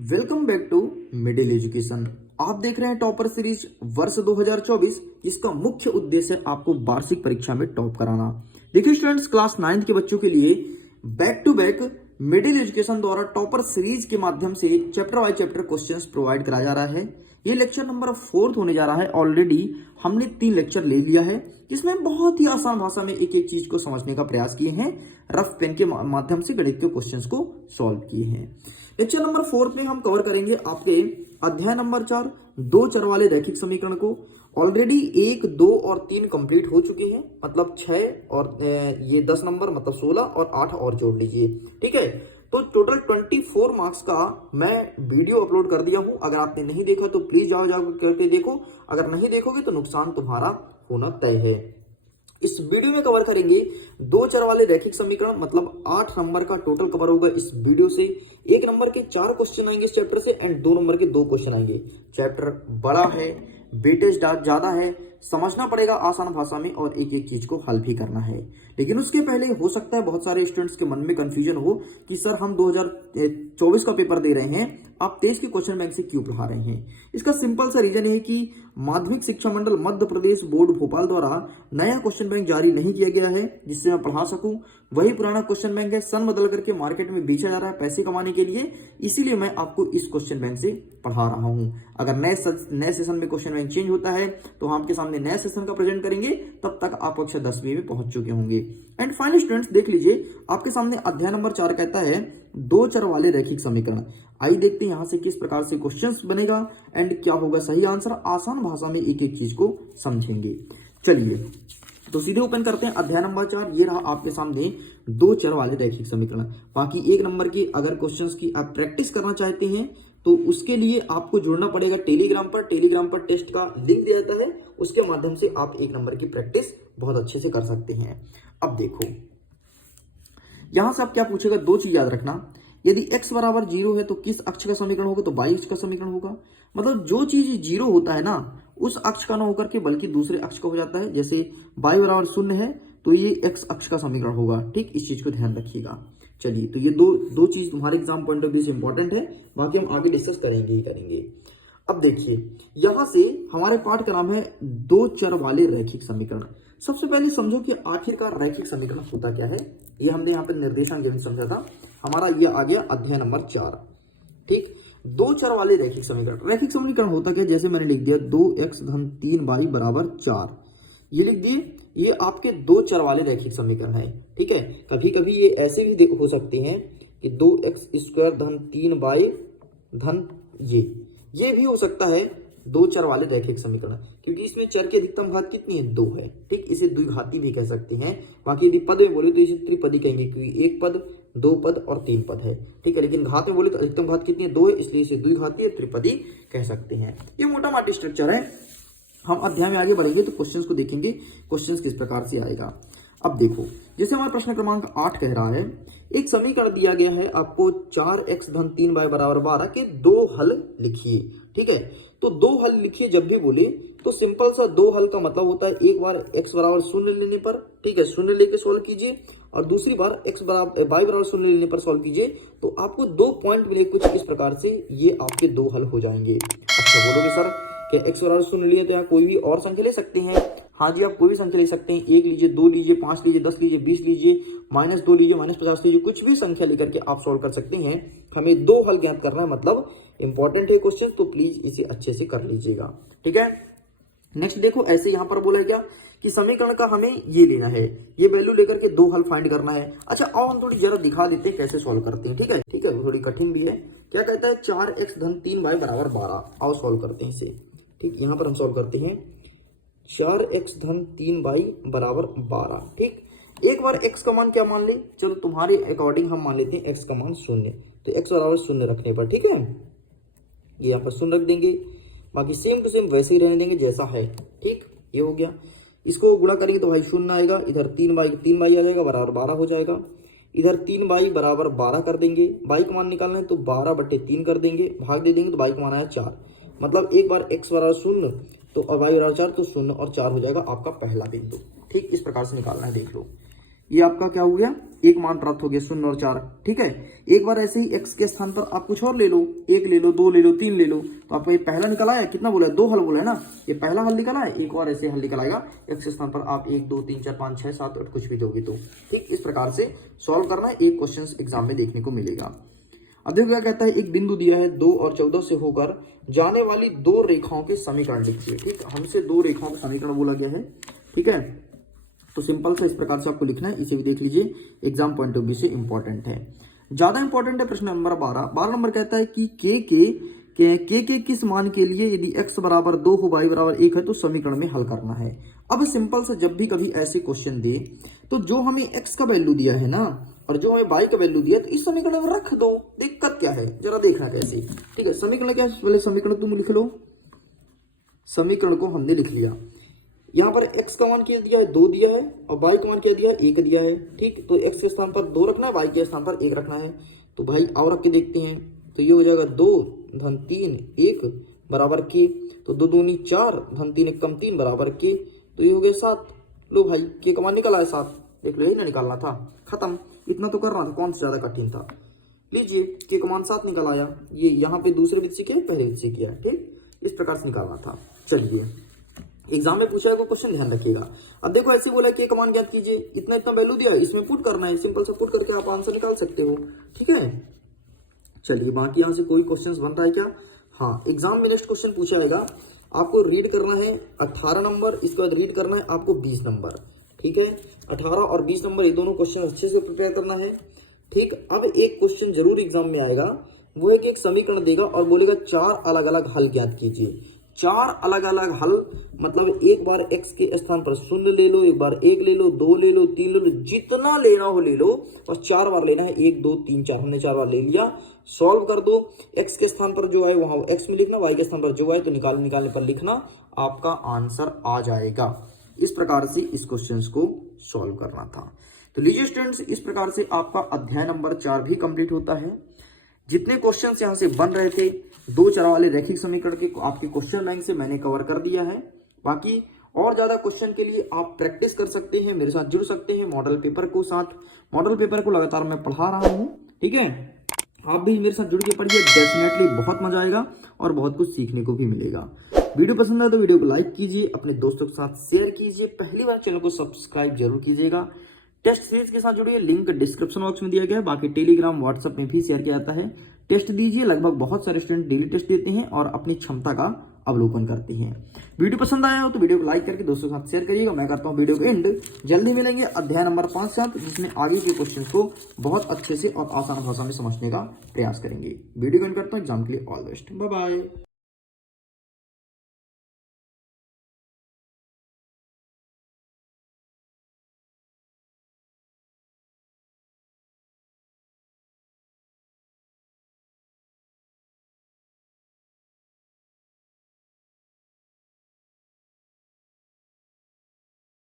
Welcome back to Middle Education. आप देख रहे हैं टॉपर सीरीज वर्ष 2024। इसका मुख्य उद्देश्य है आपको वार्षिक परीक्षा में टॉप कराना। देखिए स्टूडेंट्स, क्लास 9th के बच्चों के लिए back to back Middle Education द्वारा टॉपर सीरीज के माध्यम से chapter wise chapter questions provide कराया जा रहा है। ये लेक्चर नंबर 4 होने जा रहा है। ऑलरेडी हमने 3 लेक्चर ले लिया है, जिसमें बहुत ही आसान भाषा में एक एक चीज को समझने का प्रयास किए हैं। रफ पेन के माध्यम से गणित के क्वेश्चंस को सॉल्व किए हैं। लेक्चर नंबर 4 में हम कवर करेंगे आपके अध्याय नंबर 4 दो चर वाले रैखिक समीकरण को। ऑलरेडी 1, 2 और 3 कंप्लीट हो चुके हैं, मतलब 6 और ये 10 नंबर मतलब 16 और 8 और जोड़ लीजिए। ठीक है, तो टोटल 24 मार्क्स का मैं वीडियो अपलोड कर दिया हूं। अगर आपने नहीं देखा तो प्लीज जाओ करके देखो। अगर नहीं देखोगे तो नुकसान तुम्हारा होना तय है। इस वीडियो में कवर करेंगे दो चर वाले रैखिक समीकरण, मतलब 8 नंबर का टोटल कवर होगा इस वीडियो से। 1 नंबर के 4 क्वेश्चन आएंगे इस चैप्टर से एंड 2 नंबर के 2 क्वेश्चन आएंगे। चैप्टर बड़ा है, वेटेज ज्यादा है, समझना पड़ेगा आसान भाषा में और एक एक चीज को हल भी करना है। लेकिन उसके पहले हो सकता है बहुत सारे स्टूडेंट्स के मन में कंफ्यूजन हो कि सर हम 2024 का पेपर दे रहे हैं, आप 23 के क्वेश्चन बैंक से क्यों पढ़ा रहे हैं। इसका सिंपल सा रीजन है कि माध्यमिक शिक्षा मंडल मध्य प्रदेश बोर्ड भोपाल द्वारा नया क्वेश्चन बैंक जारी नहीं किया गया है जिससे मैं पढ़ा सकूं। वही पुराना क्वेश्चन बैंक है, सन बदल करके मार्केट में बेचा जा रहा है पैसे कमाने के लिए, इसीलिए मैं आपको इस क्वेश्चन बैंक से पढ़ा रहा हूं। अगर नए सेशन में क्वेश्चन बैंक चेंज होता है तो हम आपके सामने नए सेशन का प्रेजेंट करेंगे, तब तक आप कक्षा 10वीं में पहुंच चुके होंगे। एंड फाइनल स्टूडेंट्स देख लीजिए, आपके सामने अध्याय नंबर 4 कहता है दो चर वाले रैखिक समीकरण। आइए देखते हैं यहां से किस प्रकार से क्वेश्चंस बनेगा एंड क्या होगा सही आंसर। आसान भाषा में एक एक चीज को समझेंगे। चलिए तो सीधे ओपन करते हैं अध्याय नंबर 4। ये रहा आपके सामने दो चर वाले रैखिक समीकरण। बाकी 1 नंबर की अगर क्वेश्चंस की आप प्रैक्टिस करना चाहते हैं तो उसके लिए आपको जुड़ना पड़ेगा टेलीग्राम पर टेस्ट का लिंक दिया जाता है, उसके माध्यम से आप 1 नंबर की प्रैक्टिस बहुत अच्छे से कर सकते हैं। अब देखो यहां से आप क्या पूछेगा, 2 चीज याद रखना। यदि x बराबर 0 है तो किस अक्ष का समीकरण होगा, तो y अक्ष का समीकरण होगा। मतलब जो चीज 0 होता है ना, उस अक्ष का ना होकर के बल्कि दूसरे अक्ष का हो जाता है। जैसे y बराबर 0 है तो ये x अक्ष का समीकरण होगा। ठीक, इस चीज को ध्यान रखिएगा। चलिए तो ये दो चीज तुम्हारे एग्जाम पॉइंट ऑफ व्यू से इंपॉर्टेंट है, बाकी हम आगे डिस्कस करेंगे ही करेंगे। अब देखिए यहां से हमारे पाठ का नाम है दो चर वाले रैखिक समीकरण। सबसे पहले समझो कि आखिरकार रैखिक समीकरण होता क्या है। ये हमने यहाँ पे निर्देशांक जब समझा था, हमारा ये आ गया अध्याय नंबर 4। ठीक, दो चर वाले रैखिक समीकरण। रैखिक समीकरण होता क्या, जैसे मैंने लिख दिया 2x धन 3y बराबर 4, ये लिख दिए। ये आपके दो चर वाले रैखिक समीकरण है। ठीक है, कभी कभी ये ऐसे भी हो सकते हैं कि 2x² धन 3y धन ये भी हो सकता है दो चर वाले रैखिक समीकरण, क्योंकि इसमें चर की अधिकतम घात कितनी है, 2 है। ठीक, इसे द्विघाती भी कह सकते हैं। बाकी यदि पद में बोले तो इसे त्रिपदी कहेंगे, क्योंकि 1 पद 2 पद और 3 पद है। ठीक है, लेकिन घात में बोले तो अधिकतम घात कितनी है, 2 है, इसलिए इसे द्विघाती और त्रिपदी कह सकते हैं। ये मोटा मोटी स्ट्रक्चर है। हम अध्याय में आगे बढ़ेंगे तो क्वेश्चंस को देखेंगे, क्वेश्चंस किस प्रकार से आएगा। अब देखो जैसे हमारा प्रश्न क्रमांक 8 कह रहा है, एक समीकरण दिया गया है आपको 4x धन 3y बराबर 12 के 2 हल लिखिए। ठीक है, तो 2 हल लिखिए जब भी बोले तो सिंपल सा 2 हल का मतलब होता है एक बार x बराबर 0 लेने पर, ठीक है, 0 लेके सोल्व कीजिए, और दूसरी बार y बराबर 0 लेने पर सोल्व कीजिए। तो आपको 2 पॉइंट मिले कुछ इस प्रकार से, ये आपके 2 हल हो जाएंगे। अच्छा बोलोगे सर क्या x बराबर 0 लिए तो यहाँ कोई भी और संख्या ले सकते हैं? हाँ जी, आप कोई भी संख्या ले सकते हैं। 1 लीजिए, 2 लीजिए, 5 लीजिए, 10 लीजिए, 20 लीजिए, -2 लीजिए, -50 लीजिए, कुछ भी संख्या लेकर के आप सॉल्व कर सकते हैं। हमें 2 हल ज्ञात करना है, मतलब इंपॉर्टेंट है क्वेश्चन, तो प्लीज इसे अच्छे से कर लीजिएगा। ठीक है, नेक्स्ट देखो ऐसे यहाँ पर बोला क्या कि समीकरण का हमें ये लेना है, ये वैल्यू लेकर के 2 हल फाइंड करना है। अच्छा आओ हम थोड़ी जरा दिखा देते हैं कैसे सॉल्व करते हैं। ठीक है, थोड़ी कठिन भी है। क्या कहता है, 4x धन 3y बराबर 12। आओ सॉल्व करते हैं इसे। ठीक, यहाँ पर हम सॉल्व करते हैं 4x धन 3y बराबर 12। ठीक, एक बार x का मान क्या मान ले, चलो तुम्हारे अकॉर्डिंग हम मान लेते हैं x का मान 0, तो x बराबर 0 रखने पर, ठीक है, ये यहाँ पर 0 रख देंगे। बाकी सेम टू सेम वैसे ही रहने देंगे जैसा है। ठीक, ये हो गया। इसको गुणा करेंगे तो भाई 0 आएगा, इधर 3y आ जाएगा बराबर 12 हो जाएगा। इधर 3y बराबर 12 कर देंगे, y का मान निकालना है तो 12/3 कर देंगे, भाग दे देंगे तो y का मान आया 4। मतलब एक बार x बराबर 0 तो y बराबर 4, तो 0 और 4 हो जाएगा आपका पहला बिंदु। ठीक, इस प्रकार से निकालना है, देख लो ये आपका क्या हो गया, एक मान प्राप्त हो गया 0 और 4। ठीक है, एक बार ऐसे ही x के स्थान पर आप कुछ और ले लो, 1 ले लो, 2 ले लो, 3 ले लो, तो आपको ये पहला निकल आया, कितना बोला है, 2 हल बोला है ना, ये पहला हल निकला है। एक और ऐसे हल निकल आएगा x के स्थान पर आप 1 2 3 4 5 6 7 8 कुछ भी दोगे तो। ठीक, इस प्रकार से सॉल्व करना है, एक क्वेश्चन एग्जाम में देखने को मिलेगा। अब देखो क्या कहता है, एक बिंदु दिया है 2 और 14 से होकर जाने वाली 2 रेखाओं के समीकरण लिखिए। ठीक, हमसे 2 रेखाओं का समीकरण बोला गया है। ठीक है, तो सिंपल सा इस प्रकार से आपको लिखना है, इसे भी देख लीजिए, एग्जाम पॉइंट ऑफ व्यू से इंपॉर्टेंट है, ज्यादा इंपॉर्टेंट है। प्रश्न नंबर 12 नंबर कहता है कि के किस मान के लिए यदि x बराबर 2 हो y बराबर 1 है तो समीकरण में हल करना है। अब सिंपल से जब भी कभी ऐसे क्वेश्चन दे तो जो हमें x का वैल्यू दिया है ना और जो हमें y का वैल्यू दिया है तो इस समीकरण में रख दो, दिक्कत क्या है, जरा देखना कैसे। ठीक है, समीकरण क्या है, पहले समीकरण तुम लिख लो, समीकरण को हमने लिख लिया। यहाँ पर x का मान क्या दिया है, 2 दिया है, और y का मान क्या दिया है, 1 दिया है। ठीक, तो x के स्थान पर 2 रखना है, y के स्थान पर 1 रखना है। तो भाई और रख के देखते हैं, तो ये हो जाएगा 2 धन 3 1 बराबर के, तो 2 दूनी 4 धन 3 1 कम 3 बराबर के, तो ये हो गया 7। लो भाई, के का मान निकला है 7, देख लो, यही ना निकालना था, खत्म, इतना तो करना था, कौन सा ज्यादा कठिन था। लीजिए, के का मान 7 निकल आया, ये यहाँ पे दूसरे विधि से किया, पहले विधि से किया। ठीक, इस प्रकार से निकालना था। चलिए, एग्जाम में पूछा है, क्वेश्चन ध्यान रखिएगा। अब देखो ऐसे बोला कि कमांड ज्ञात कीजिए, इतना इतना वैल्यू दिया है, इसमें पुट करना है, सिंपल से पुट करके आप आंसर निकाल सकते हो। ठीक है, चलिए, बाकी यहाँ से कोई क्वेश्चन बन रहा है क्या? हाँ, एग्जाम में नेक्स्ट क्वेश्चन पूछा जाएगा, आपको रीड करना है 18 नंबर, इसके बाद रीड करना है आपको 20 नंबर। ठीक है, 18 और 20 नंबर ये दोनों क्वेश्चन अच्छे से प्रिपेयर करना है। ठीक, अब एक क्वेश्चन जरूर एग्जाम में आएगा, वो है कि एक समीकरण देगा और बोलेगा 4 अलग अलग हल ज्ञात कीजिए। 4 अलग अलग हल मतलब एक बार x के स्थान पर 0 ले लो, एक बार 1 ले लो, 2 ले लो, 3 ले लो, जितना लेना हो ले लो, और 4 बार लेना है, 1 2 3 4, हमने 4 बार ले लिया। सॉल्व कर दो, x के स्थान पर जो आए वहां x में लिखना, y के स्थान पर जो आए तो निकालने पर लिखना, आपका आंसर आ जाएगा। इस प्रकार से इस क्वेश्चन को सॉल्व करना था। तो लीजिए स्टूडेंट्स, इस प्रकार से आपका अध्याय नंबर 4 भी कंप्लीट होता है। जितने क्वेश्चंस यहां से बन रहे थे 2 चर वाले रैखिक समीकरण के आपके क्वेश्चन बैंक से मैंने कवर कर दिया है। बाकी और ज्यादा क्वेश्चन के लिए आप प्रैक्टिस कर सकते हैं, मेरे साथ जुड़ सकते हैं। मॉडल पेपर को लगातार मैं पढ़ा रहा हूं। ठीक है, आप भी मेरे साथ जुड़ के पढ़िए, डेफिनेटली बहुत मजा आएगा और बहुत कुछ सीखने को भी मिलेगा। वीडियो पसंद आए तो वीडियो को लाइक कीजिए, अपने दोस्तों के साथ शेयर कीजिए, पहली बार चैनल को सब्सक्राइब जरूर कीजिएगा। टेस्ट सीरीज के साथ जुड़िए, लिंक डिस्क्रिप्शन बॉक्स में दिया गया है, बाकी टेलीग्राम व्हाट्सएप में भी शेयर किया जाता है। टेस्ट दीजिए, लगभग बहुत सारे स्टूडेंट डेली टेस्ट देते हैं और अपनी क्षमता का अवलोकन करते हैं। वीडियो पसंद आया हो तो वीडियो को लाइक करके दोस्तों के साथ शेयर करिएगा। मैं करता हूं वीडियो को एंड, जल्दी मिलेंगे अध्याय नंबर 5 के साथ, जिसमें आगे के क्वेश्चन को बहुत अच्छे से और आसान भाषा में समझने का प्रयास करेंगे। वीडियो को एंड करता हूं, एग्जाम के लिए all the best, bye bye.